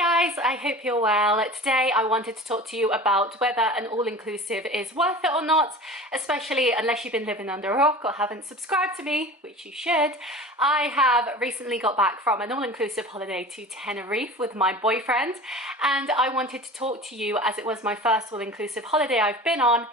Hi guys, I hope you're well. Today I wanted to talk to you about whether an all-inclusive is worth it or not, especially unless you've been living under a rock or haven't subscribed to me, which you should. I have recently got back from an all-inclusive holiday to Tenerife with my boyfriend, and I wanted to talk to you, as it was my first all-inclusive holiday I've been on,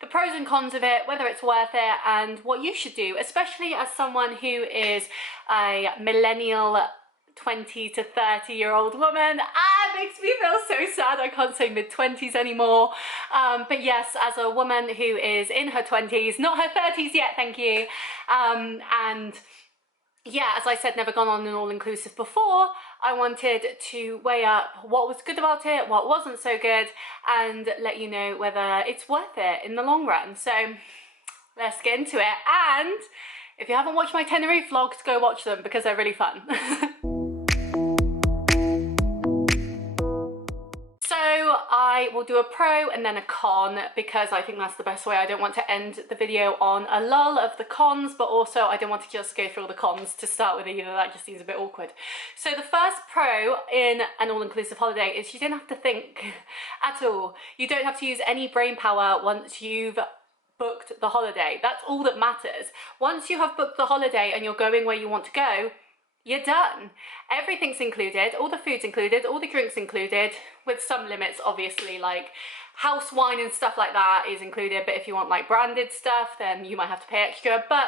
the pros and cons of it, whether it's worth it, and what you should do, especially as someone who is a millennial 20 to 30-year-old woman. It makes me feel so sad I can't say mid-20s anymore. But yes, as a woman who is in her 20s, not her 30s yet, thank you. And yeah, as I said, never gone on an all-inclusive before. I wanted to weigh up what was good about it, what wasn't so good, and let you know whether it's worth it in the long run. So let's get into it. And if you haven't watched my Tenerife vlogs, go watch them because they're really fun. So I will do a pro and then a con because I think that's the best way. I don't want to end the video on a lull of the cons, but also I don't want to just go through all the cons to start with either. That just seems a bit awkward. So the first pro in an all-inclusive holiday is you don't have to think at all. You don't have to use any brain power once you've booked the holiday. That's all that matters. Once you have booked the holiday and you're going where you want to go, you're done. Everything's included, all the food's included, all the drinks included, with some limits obviously, like house wine and stuff like that is included, but if you want like branded stuff then you might have to pay extra. But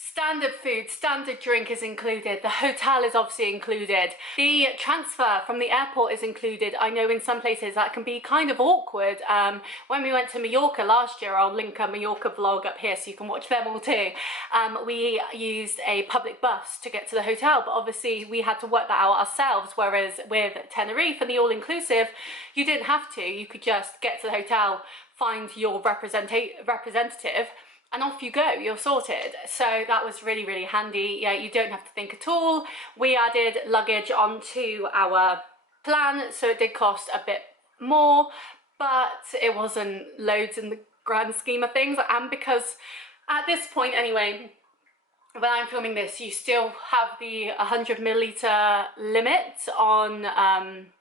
standard food, standard drink is included. The hotel is obviously included. The transfer from the airport is included. I know in some places that can be kind of awkward. When we went to Mallorca last year, I'll link a Mallorca vlog up here so you can watch them all too. We used a public bus to get to the hotel, but obviously we had to work that out ourselves, whereas with Tenerife and the all-inclusive, you didn't have to. You could just get to the hotel, find your representative, and off you go, you're sorted. So that was really, really handy. Yeah, you don't have to think at all. We added luggage onto our plan, so it did cost a bit more, but it wasn't loads in the grand scheme of things. And because at this point anyway, when I'm filming this, you still have the 100 milliliter limit on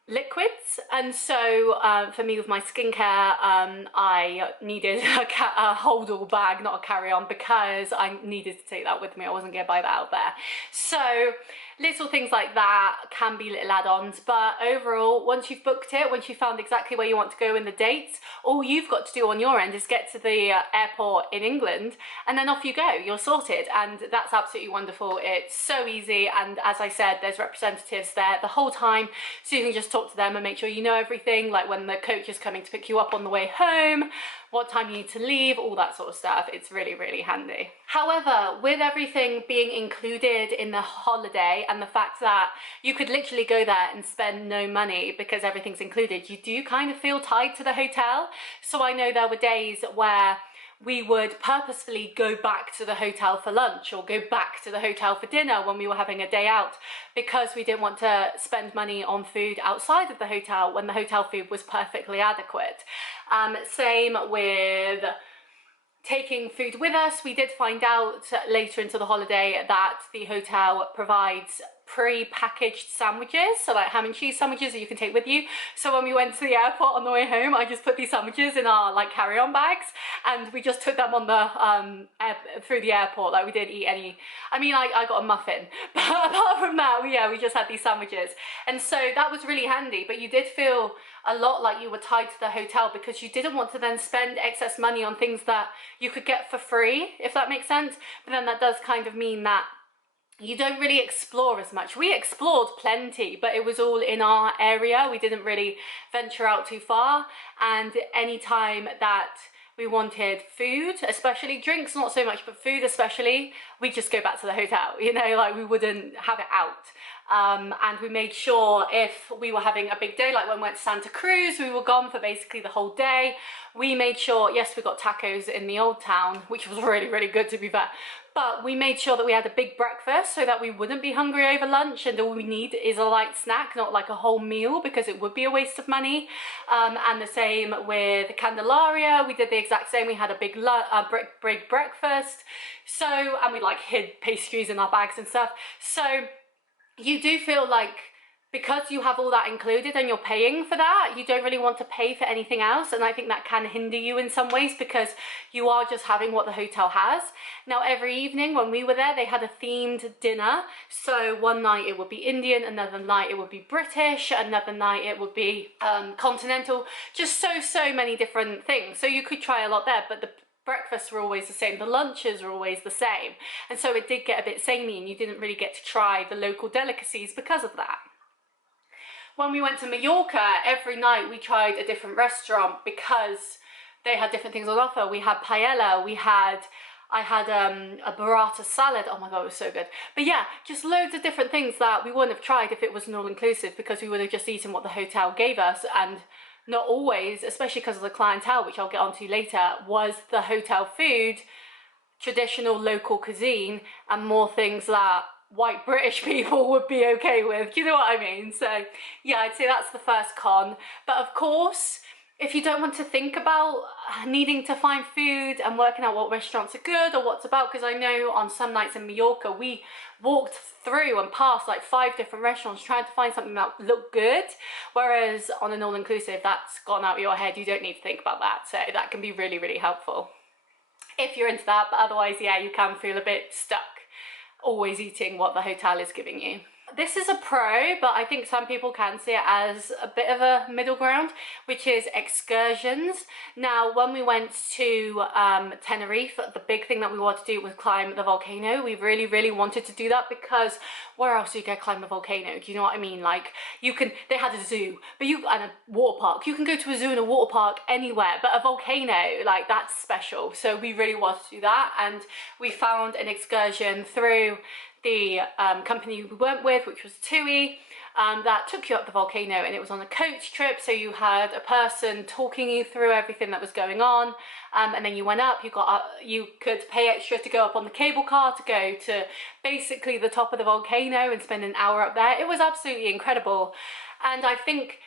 liquids, and so for me with my skincare, I needed a hold-all bag, not a carry-on, because I needed to take that with me. I wasn't going to buy that out there. So little things like that can be little add-ons, but overall, once you've booked it, once you've found exactly where you want to go in the dates, all you've got to do on your end is get to the airport in England, and then off you go, you're sorted. And that's absolutely wonderful. It's so easy, and as I said, there's representatives there the whole time, so you can just talk to them and make sure you know everything, like when the coach is coming to pick you up on the way home, what time you need to leave, all that sort of stuff. It's really, really handy. However, with everything being included in the holiday and the fact that you could literally go there and spend no money because everything's included, you do kind of feel tied to the hotel. So I know there were days where we would purposefully go back to the hotel for lunch or go back to the hotel for dinner when we were having a day out, because we didn't want to spend money on food outside of the hotel when the hotel food was perfectly adequate. Same with taking food with us. We did find out later into the holiday that the hotel provides pre-packaged sandwiches, so like ham and cheese sandwiches that you can take with you. So when we went to the airport on the way home, I just put these sandwiches in our like carry-on bags, and we just took them on the through the airport. Like we didn't eat any. I mean, I got a muffin, but apart from that, we just had these sandwiches, and so that was really handy. But you did feel a lot like you were tied to the hotel because you didn't want to then spend excess money on things that you could get for free, if that makes sense. But then that does kind of mean that you don't really explore as much. We explored plenty, but it was all in our area. We didn't really venture out too far. And any time that we wanted food, especially drinks, not so much, but food especially, we'd just go back to the hotel, you know, like we wouldn't have it out. And we made sure if we were having a big day, like when we went to Santa Cruz, we were gone for basically the whole day. We made sure, yes, we got tacos in the old town, which was really, really good to be fair. But we made sure that we had a big breakfast so that we wouldn't be hungry over lunch, and all we need is a light snack, not like a whole meal, because it would be a waste of money. And the same with Candelaria, we did the exact same. We had a big breakfast, so, and we like hid pastries in our bags and stuff. So you do feel like because you have all that included and you're paying for that, you don't really want to pay for anything else, and I think that can hinder you in some ways because you are just having what the hotel has. Now, every evening when we were there, they had a themed dinner. So one night it would be Indian, another night it would be British, another night it would be continental, just so many different things. So you could try a lot there, but the breakfasts were always the same, the lunches were always the same, and so it did get a bit samey and you didn't really get to try the local delicacies because of that. When we went to Mallorca, every night we tried a different restaurant because they had different things on offer. We had paella, I had a burrata salad. Oh my God, it was so good. But yeah, just loads of different things that we wouldn't have tried if it was an all-inclusive, because we would have just eaten what the hotel gave us, and not always, especially because of the clientele, which I'll get onto later, was the hotel food traditional local cuisine and more things that white British people would be okay with. Do you know what I mean? So yeah, I'd say that's the first con. But of course, if you don't want to think about needing to find food and working out what restaurants are good or what's about, because I know on some nights in Mallorca we walked through and past like 5 different restaurants trying to find something that looked good, whereas on an all-inclusive that's gone out of your head. You don't need to think about that, so that can be really helpful if you're into that. But otherwise, yeah, you can feel a bit stuck always eating what the hotel is giving you. This is a pro, but I think some people can see it as a bit of a middle ground, which is excursions. Now, when we went to Tenerife, the big thing that we wanted to do was climb the volcano. We really wanted to do that, because where else do you go climb a volcano? Do you know what I mean? Like, they had a zoo, and a water park. You can go to a zoo and a water park anywhere, but a volcano, like, that's special. So we really wanted to do that, and we found an excursion through the company we went with, which was TUI, that took you up the volcano, and it was on a coach trip, so you had a person talking you through everything that was going on, and then you went up, you could pay extra to go up on the cable car to go to basically the top of the volcano and spend an hour up there. It was absolutely incredible, and I think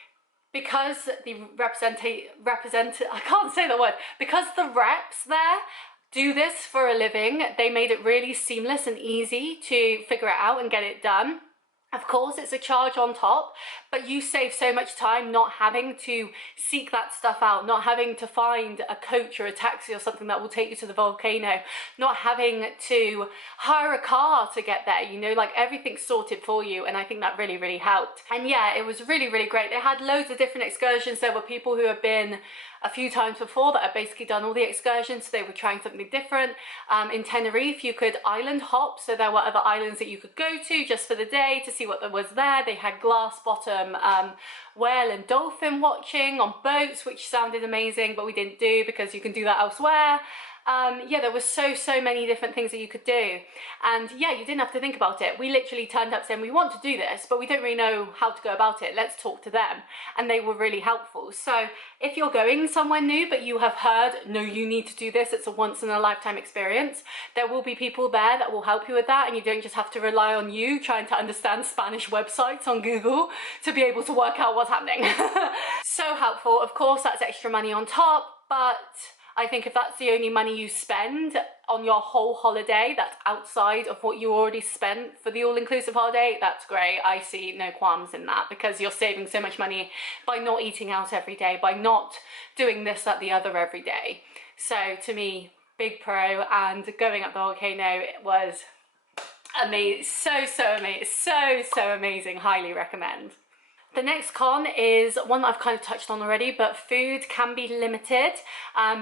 because the I can't say the word, because the reps there do this for a living, they made it really seamless and easy to figure it out and get it done. Of course, it's a charge on top, but you save so much time not having to seek that stuff out, not having to find a coach or a taxi or something that will take you to the volcano, not having to hire a car to get there, you know, like everything's sorted for you, and I think that really helped. And yeah, it was really great. They had loads of different excursions. There were people who have been a few times before that have basically done all the excursions, so they were trying something different. In Tenerife, you could island hop, so there were other islands that you could go to just for the day to see what there was there. They had glass bottom whale and dolphin watching on boats, which sounded amazing, but we didn't do because you can do that elsewhere. Yeah, there was so many different things that you could do, and yeah, you didn't have to think about it. We literally turned up saying, we want to do this, but we don't really know how to go about it. Let's talk to them, and they were really helpful. So if you're going somewhere new but you have heard, no, you need to do this, it's a once in a lifetime experience, there will be people there that will help you with that, and you don't just have to rely on you trying to understand Spanish websites on Google to be able to work out what's happening. So helpful. Of course, that's extra money on top, but I think if that's the only money you spend on your whole holiday, that's outside of what you already spent for the all-inclusive holiday, that's great. I see no qualms in that, because you're saving so much money by not eating out every day, by not doing this, that, the other every day. So to me, big pro, and going up the volcano was amazing. So amazing. So amazing. Highly recommend. The next con is one that I've kind of touched on already, but food can be limited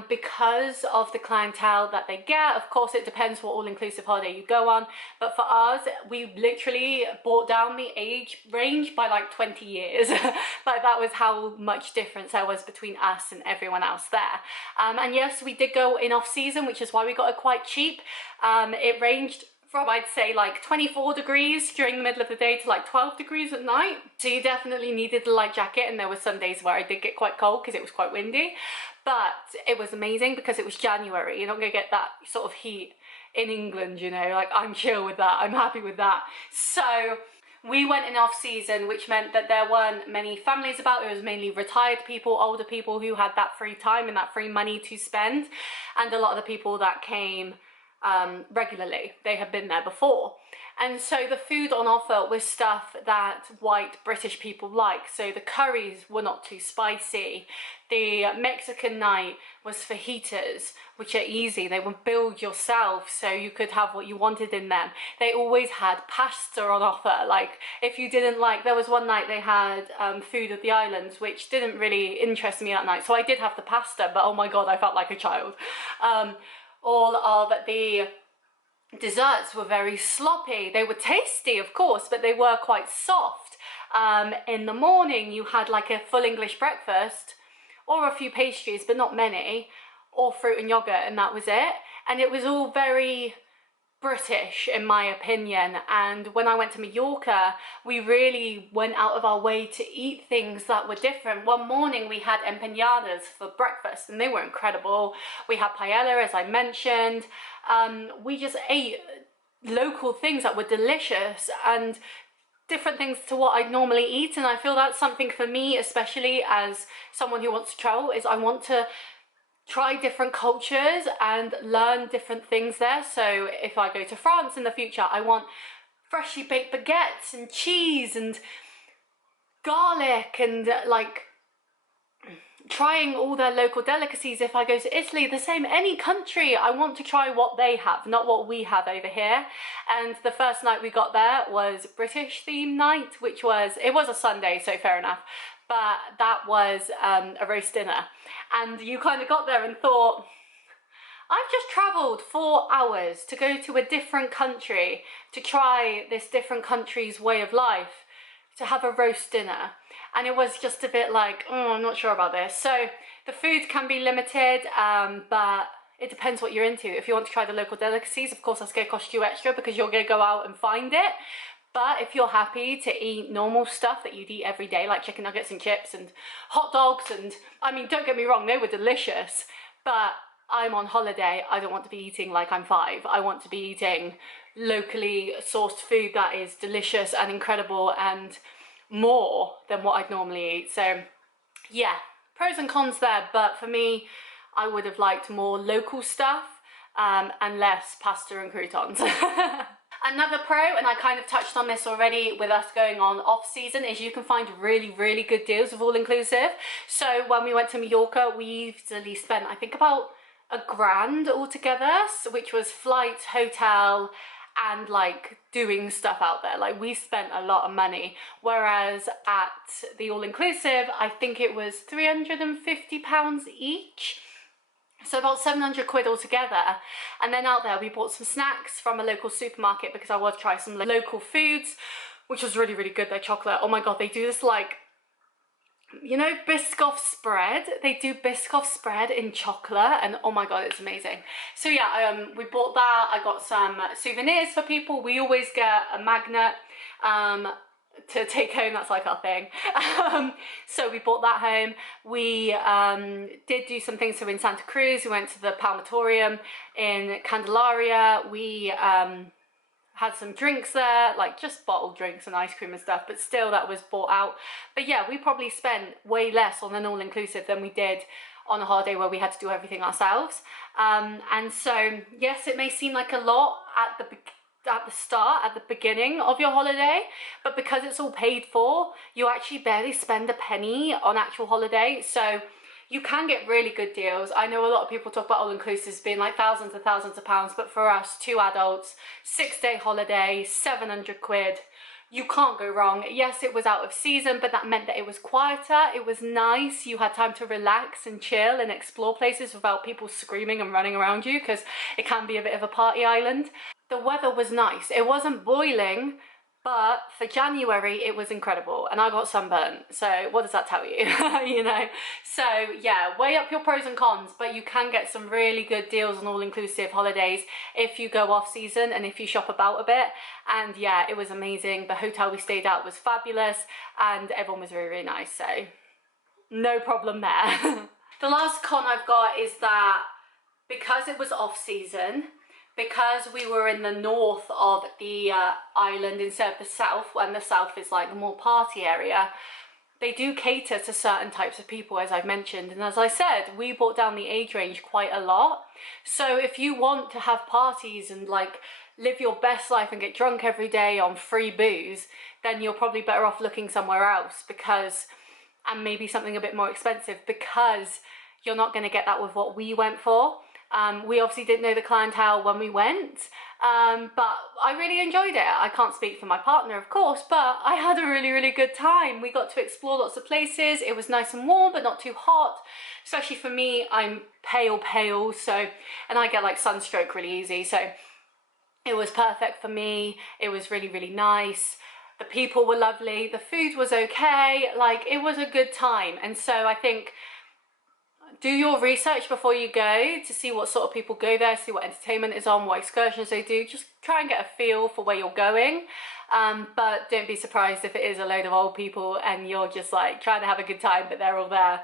because of the clientele that they get. Of course, it depends what all-inclusive holiday you go on, but for ours, we literally brought down the age range by like 20 years. Like, that was how much difference there was between us and everyone else there. And yes, we did go in off-season, which is why we got it quite cheap. It ranged from, I'd say, like 24 degrees during the middle of the day to like 12 degrees at night. So you definitely needed a light jacket, and there were some days where I did get quite cold because it was quite windy. But it was amazing because it was January. You're not going to get that sort of heat in England, you know, like, I'm chill with that. I'm happy with that. So we went in off season, which meant that there weren't many families about. It was mainly retired people, older people who had that free time and that free money to spend. And a lot of the people that came regularly. They had been there before. And so the food on offer was stuff that white British people like. So the curries were not too spicy. The Mexican night was fajitas, which are easy. They would build yourself so you could have what you wanted in them. They always had pasta on offer. Like if you didn't like, there was one night they had food of the islands, which didn't really interest me that night. So I did have the pasta, but oh my God, I felt like a child. All of the desserts were very sloppy. They were tasty, of course, but they were quite soft. In the morning, you had like a full English breakfast or a few pastries, but not many, or fruit and yogurt, and that was it. And it was all very British, in my opinion. And when I went to Mallorca, we really went out of our way to eat things that were different. One morning we had empanadas for breakfast and they were incredible. We had paella, as I mentioned. We just ate local things that were delicious and different things to what I'd normally eat. And I feel that's something for me, especially as someone who wants to travel, is I want to try different cultures and learn different things there. So if I go to France in the future, I want freshly baked baguettes and cheese and garlic and like trying all their local delicacies. If I go to Italy, the same, any country, I want to try what they have, not what we have over here. And the first night we got there was British theme night, which was, it was a Sunday, so fair enough. But that was a roast dinner. And you kind of got there and thought, I've just travelled 4 hours to go to a different country, to try this different country's way of life, to have a roast dinner. And it was just a bit like, oh, I'm not sure about this. So the food can be limited, but it depends what you're into. If you want to try the local delicacies, of course that's going to cost you extra because you're going to go out and find it. But if you're happy to eat normal stuff that you'd eat every day, like chicken nuggets and chips and hot dogs, and I mean, don't get me wrong, they were delicious, but I'm on holiday. I don't want to be eating like I'm 5. I want to be eating locally sourced food that is delicious and incredible and more than what I'd normally eat. So yeah, pros and cons there, but for me, I would have liked more local stuff and less pasta and croutons. Another pro, and I kind of touched on this already with us going on off season, is you can find really, really good deals of all inclusive. So when we went to Mallorca, we easily spent, I think, about $1,000 altogether, which was flight, hotel, and like doing stuff out there. Like we spent a lot of money, whereas at the all-inclusive, I think it was £350 each. So about 700 quid altogether. And then out there we bought some snacks from a local supermarket because I want to try some local foods, which was really, really good. Their chocolate, oh my God, they do this like, you know, Biscoff spread. They do Biscoff spread in chocolate and oh my God, it's amazing. So yeah, we bought that. I got some souvenirs for people. We always get a magnet to take home, that's like our thing. So we bought that home. We did do some things. So in Santa Cruz, we went to the Palmatorium. In Candelaria, we had some drinks there, like just bottled drinks and ice cream and stuff, but still that was bought out. But yeah, we probably spent way less on an all-inclusive than we did on a holiday where we had to do everything ourselves. And so yes, it may seem like a lot at the start, at the beginning of your holiday, but because it's all paid for, you actually barely spend a penny on actual holiday. So you can get really good deals. I know a lot of people talk about all-inclusives being like thousands and thousands of pounds, but for us, 2 adults, 6-day holiday, 700 quid, you can't go wrong. Yes, it was out of season, but that meant that it was quieter, it was nice, you had time to relax and chill and explore places without people screaming and running around you, because it can be a bit of a party island. The weather was nice. It wasn't boiling, but for January, it was incredible. And I got sunburnt. So what does that tell you? You know? So yeah, weigh up your pros and cons, but you can get some really good deals on all-inclusive holidays if you go off season and if you shop about a bit. And yeah, it was amazing. The hotel we stayed at was fabulous and everyone was really, really nice. So no problem there. The last con I've got is that because it was off season, because we were in the north of the island instead of the south, when the south is like the more party area, they do cater to certain types of people, as I've mentioned. And as I said, we brought down the age range quite a lot. So if you want to have parties and like live your best life and get drunk every day on free booze, then you're probably better off looking somewhere else, because, and maybe something a bit more expensive, because you're not going to get that with what we went for. We obviously didn't know the clientele when we went, but I really enjoyed it. I can't speak for my partner, of course, but I had a really, really good time. We got to explore lots of places. It was nice and warm, but not too hot. Especially for me, I'm pale, so, and I get like sunstroke really easy, so it was perfect for me. It was really, really nice. The people were lovely. The food was okay. Like, it was a good time. And so I think, do your research before you go to see what sort of people go there, see what entertainment is on, what excursions they do. Just try and get a feel for where you're going. But don't be surprised if it is a load of old people and you're just like trying to have a good time, but they're all there.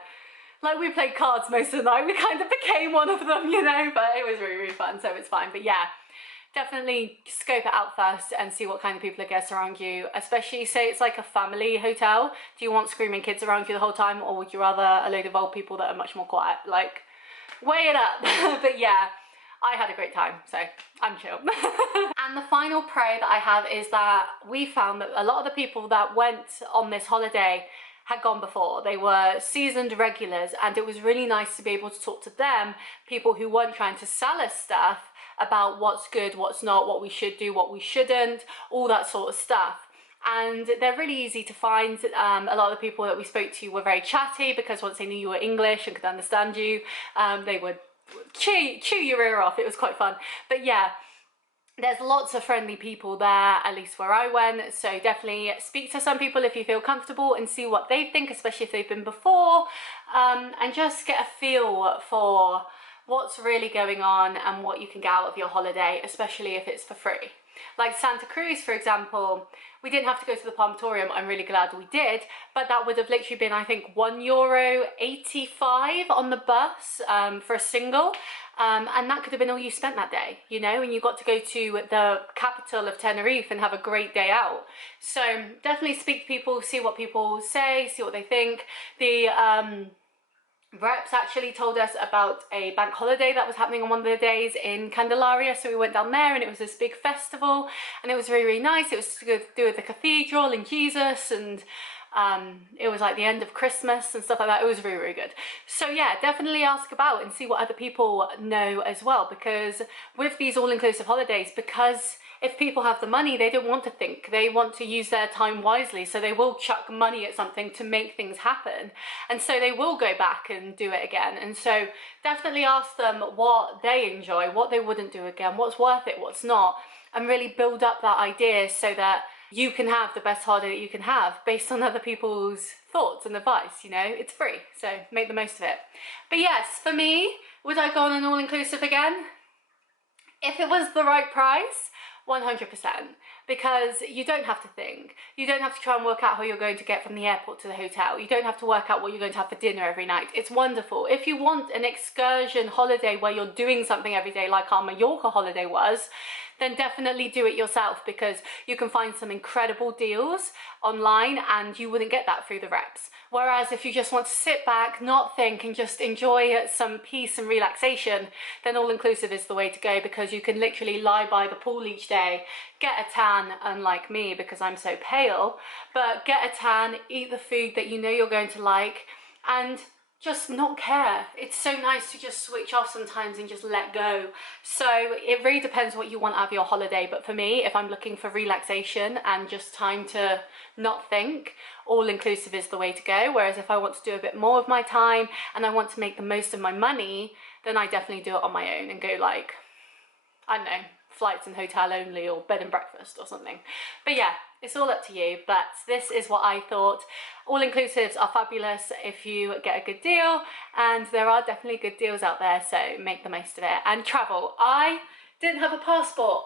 Like, we played cards most of the night. We kind of became one of them, you know, but it was really, really fun, so it's fine. But yeah, definitely scope it out first and see what kind of people are guests around you, especially say it's like a family hotel. Do you want screaming kids around you the whole time, or would you rather a load of old people that are much more quiet? Like, weigh it up. But yeah, I had a great time, so I'm chill. And the final pro that I have is that we found that a lot of the people that went on this holiday had gone before. They were seasoned regulars, and it was really nice to be able to talk to them, people who weren't trying to sell us stuff, about what's good, what's not, what we should do, what we shouldn't, all that sort of stuff. And they're really easy to find. A lot of the people that we spoke to were very chatty, because once they knew you were English and could understand you, they would chew your ear off. It was quite fun. But yeah, there's lots of friendly people there, at least where I went. So definitely speak to some people if you feel comfortable and see what they think, especially if they've been before, and just get a feel for what's really going on and what you can get out of your holiday, especially if it's for free. Like Santa Cruz, for example, we didn't have to go to the Palmatorium. I'm really glad we did, but that would have literally been, I think, €1.85 on the bus for a single, and that could have been all you spent that day, you know, and you got to go to the capital of Tenerife and have a great day out. So definitely speak to people, see what people say, see what they think. The reps actually told us about a bank holiday that was happening on one of the days in Candelaria, so we went down there and it was this big festival, and it was really, really nice. It was to do with the cathedral and Jesus, and it was like the end of Christmas and stuff like that. It was really, really good. So yeah, definitely ask about and see what other people know as well, because with these all-inclusive holidays, because if people have the money, they don't want to think. They want to use their time wisely, so they will chuck money at something to make things happen. And so they will go back and do it again. And so definitely ask them what they enjoy, what they wouldn't do again, what's worth it, what's not, and really build up that idea so that you can have the best holiday that you can have based on other people's thoughts and advice. You know, it's free, so make the most of it. But yes, for me, would I go on an all-inclusive again? If it was the right price, 100%, because you don't have to think. You don't have to try and work out how you're going to get from the airport to the hotel. You don't have to work out what you're going to have for dinner every night. It's wonderful. If you want an excursion holiday where you're doing something every day, like our Mallorca holiday was, then definitely do it yourself, because you can find some incredible deals online and you wouldn't get that through the reps. Whereas if you just want to sit back, not think, and just enjoy some peace and relaxation, then all-inclusive is the way to go, because you can literally lie by the pool each day, get a tan, unlike me because I'm so pale, but get a tan, eat the food that you know you're going to like, and just not care. It's so nice to just switch off sometimes and just let go. So it really depends what you want out of your holiday, but for me, if I'm looking for relaxation and just time to not think, all-inclusive is the way to go. Whereas if I want to do a bit more of my time and I want to make the most of my money, then I definitely do it on my own and go like, I don't know, flights and hotel only, or bed and breakfast or something. But yeah, it's all up to you, but this is what I thought. All-inclusives are fabulous if you get a good deal, and there are definitely good deals out there, so make the most of it. And travel. I didn't have a passport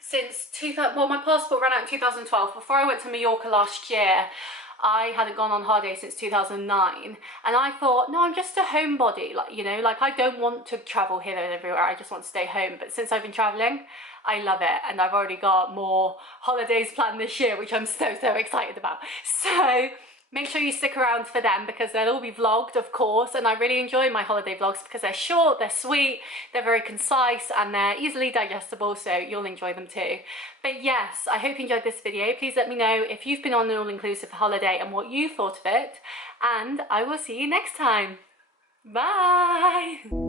since well, my passport ran out in 2012. Before I went to Mallorca last year, I hadn't gone on holiday since 2009, and I thought, no, I'm just a homebody, like, you know, like I don't want to travel here and everywhere, I just want to stay home. But since I've been traveling, I love it, and I've already got more holidays planned this year, which I'm so excited about. So Make sure you stick around for them because they'll all be vlogged, of course, and I really enjoy my holiday vlogs because they're short, they're sweet, they're very concise, and they're easily digestible, so you'll enjoy them too. But yes, I hope you enjoyed this video. Please let me know if you've been on an all-inclusive holiday and what you thought of it, and I will see you next time. Bye!